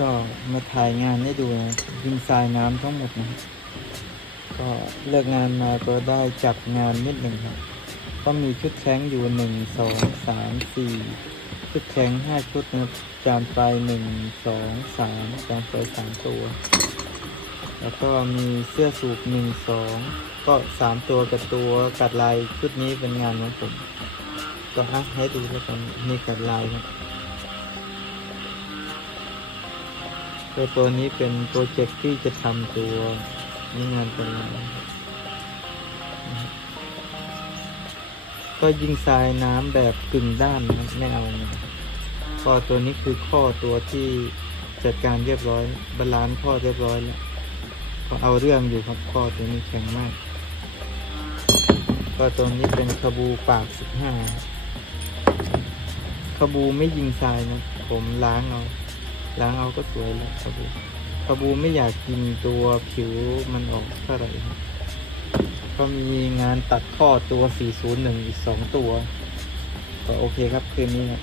ก็มาถ่ายงานให้ดูนะยิงทรายน้ำทั้งหมดนะก็เลิกงานมาก็ได้จับงานนิดหนึ่งครับก็มีชุดแข้งอยู่หนึ่งสองสามสี่ชุดแข้งห้าชุดนะจานไฟหนึ่งสองสามจานไฟสามตัว แล้วก็มีเสื้อสูบหนึ่งสองก็สามตัวกับตัวกัดลายชุดนี้เป็นงานของผมก็ให้ดูแล้วกันนี่กัดลายครับ ตัวตัวนี้เป็นโปรเจกต์ที่จะทำตัวนี่งานเป็นลายครับนะครับก็ยิงทรายน้ำแบบกึ่งด้านนะไม่เอานะก็ตัวนี้คือข้อตัวที่จัดการเรียบร้อย บาลานซ์ข้อเรียบร้อยแล้วก็เอาเรื่องอยู่ครับข้อตัวนี้แข็งมาก ก็ตัวนี้เป็นคาบูปากสิบห้าคาบูไม่ยิงทรายนะ ผมล้างเอา ล้างเอาก็สวยแล้วคาบูคาบูไม่อยากกินตัวผิวมันออกเท่าไหร่ครับก็มีงานตัดข้อตัว 401 อีก 2 ตัว ก็โอเคครับ คืนนี้นะ